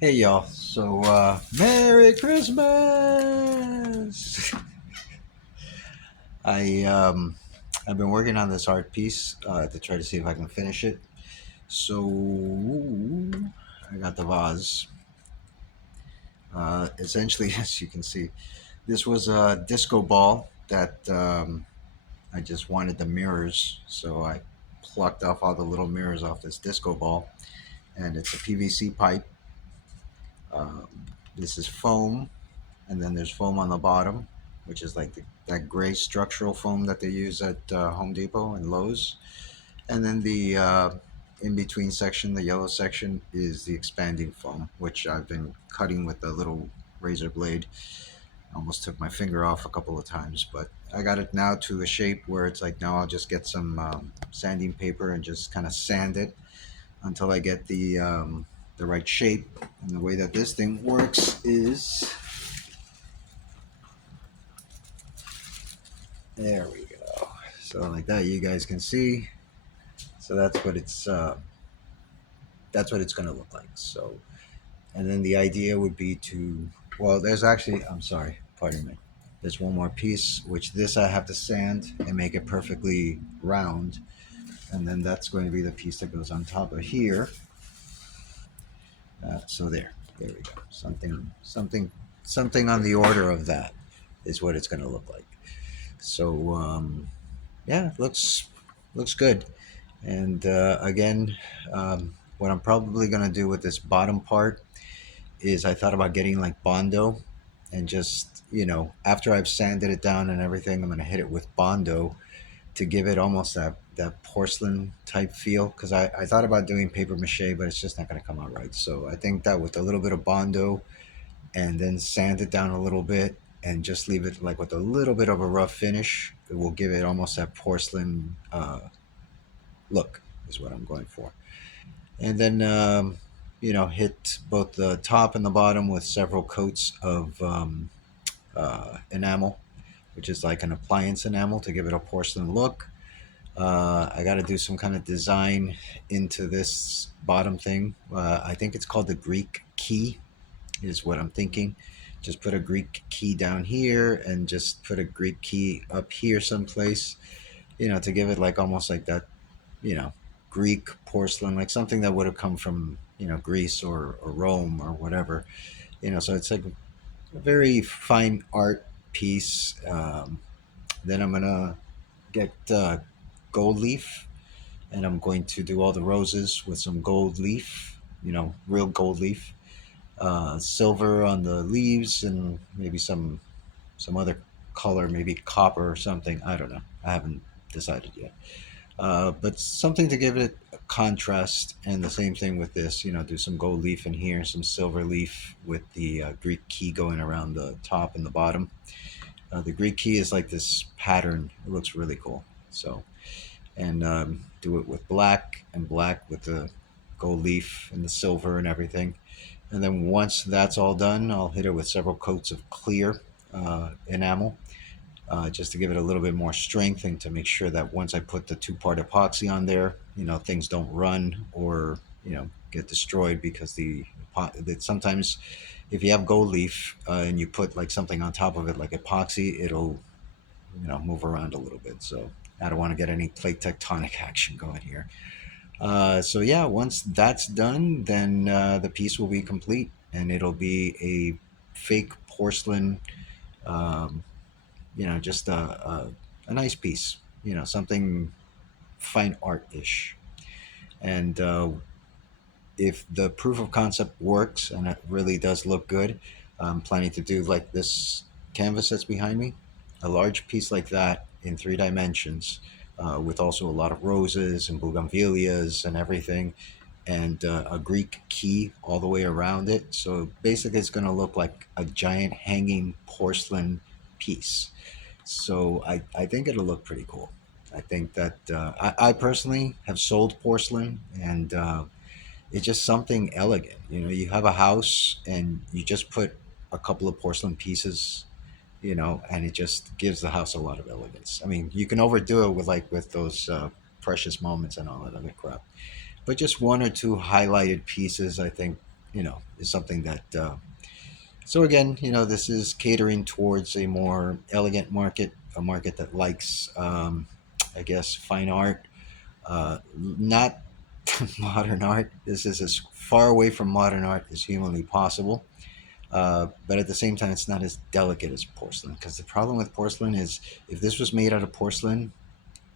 Hey y'all. Merry Christmas. I I've been working on this art piece to try to see if I can finish it. So I got the vase. Essentially, as you can see, this was a disco ball that I just wanted the mirrors, so I plucked off all the little mirrors off this disco ball, and it's a PVC pipe. Um, this is foam, and then there's foam on the bottom, which is like that gray structural foam that they use at Home Depot and Lowe's. And then the in between section, the yellow section, is the expanding foam, which I've been cutting with a little razor blade. I almost took my finger off a couple of times, but I got it now to a shape where it's like now I'll just get some sanding paper and just kind of sand it until I get the right shape. And the way that this thing works is there we go. So like that, you guys can see. So that's what it's going to look like. So, and then the idea would be to, well, there's actually, I'm sorry, pardon me. There's one more piece, which this I have to sand and make it perfectly round, and then that's going to be the piece that goes on top of here. So there we go. Something on the order of that is what it's going to look like. So yeah, it looks good. And again, what I'm probably going to do with this bottom part is I thought about getting like Bondo and just, after I've sanded it down and everything, I'm going to hit it with Bondo to give it almost that porcelain type feel. Because I thought about doing paper mache, but it's just not going to come out right. So I think that with a little bit of Bondo and then sand it down a little bit and just leave it like with a little bit of a rough finish, it will give it almost that porcelain look, is what I'm going for. And then hit both the top and the bottom with several coats of enamel, which is like an appliance enamel to give it a porcelain look. I got to do some kind of design into this bottom thing. I think it's called the Greek key, is what I'm thinking. Just put a Greek key down here and just put a Greek key up here someplace, to give it like almost like that, you know, Greek porcelain, like something that would have come from, Greece or Rome or whatever, so it's like a very fine art piece. Then I'm gonna get gold leaf, and I'm going to do all the roses with some gold leaf, real gold leaf, silver on the leaves, and maybe some other color, maybe copper or something. I don't know. I haven't decided yet. But something to give it a contrast, and the same thing with this. Do some gold leaf in here, some silver leaf with the Greek key going around the top and the bottom. The Greek key is like this pattern. It looks really cool. So, and do it with black and black with the gold leaf and the silver and everything. And then once that's all done, I'll hit it with several coats of clear enamel, just to give it a little bit more strength and to make sure that once I put the two-part epoxy on there, things don't run or get destroyed, because that sometimes if you have gold leaf and you put like something on top of it like epoxy, it'll move around a little bit. So I don't want to get any plate tectonic action going here. So yeah, once that's done, then the piece will be complete, and it'll be a fake porcelain, um, just a nice piece, something fine art-ish. And if the proof of concept works and it really does look good, I'm planning to do like this canvas that's behind me, a large piece like that in 3 dimensions, with also a lot of roses and bougainvilleas and everything, and a Greek key all the way around it. So basically, it's going to look like a giant hanging porcelain piece. So I think it'll look pretty cool. I think that I personally have sold porcelain, and it's just something elegant. You have a house and you just put a couple of porcelain pieces, and it just gives the house a lot of elegance. I mean, you can overdo it with those precious moments and all that other crap, but just one or two highlighted pieces, I think, is something that. So again, this is catering towards a more elegant market, a market that likes, I guess, fine art, not modern art. This is as far away from modern art as humanly possible. But at the same time, it's not as delicate as porcelain. Because the problem with porcelain is, if this was made out of porcelain,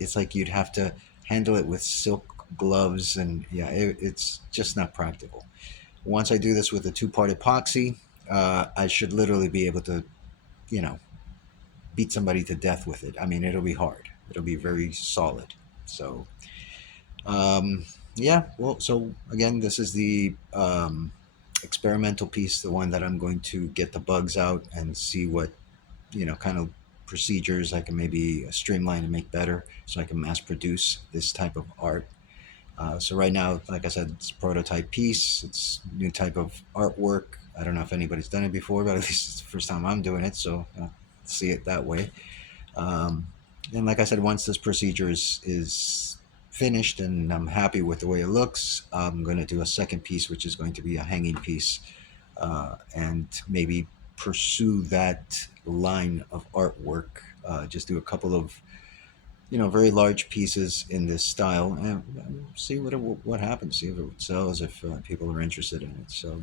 it's like you'd have to handle it with silk gloves, and yeah, it's just not practical. Once I do this with a two-part epoxy, I should literally be able to, you know, beat somebody to death with it. I mean, it'll be hard. It'll be very solid. So, yeah. Well, so again, this is the experimental piece, the one that I'm going to get the bugs out and see what kind of procedures I can maybe streamline and make better, so I can mass produce this type of art. So right now, like I said, it's a prototype piece. It's new type of artwork. I don't know if anybody's done it before, but at least it's the first time I'm doing it. So see it that way. Um, and like I said, once this procedure is finished and I'm happy with the way it looks, I'm going to do a second piece, which is going to be a hanging piece, and maybe pursue that line of artwork. Just do a couple of very large pieces in this style, and see what happens. See if it sells, if people are interested in it. So,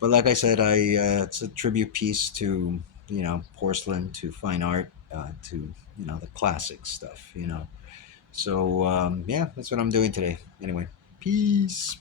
but like I said, it's a tribute piece to porcelain, to fine art, to the classic stuff. So yeah, that's what I'm doing today. Anyway, peace.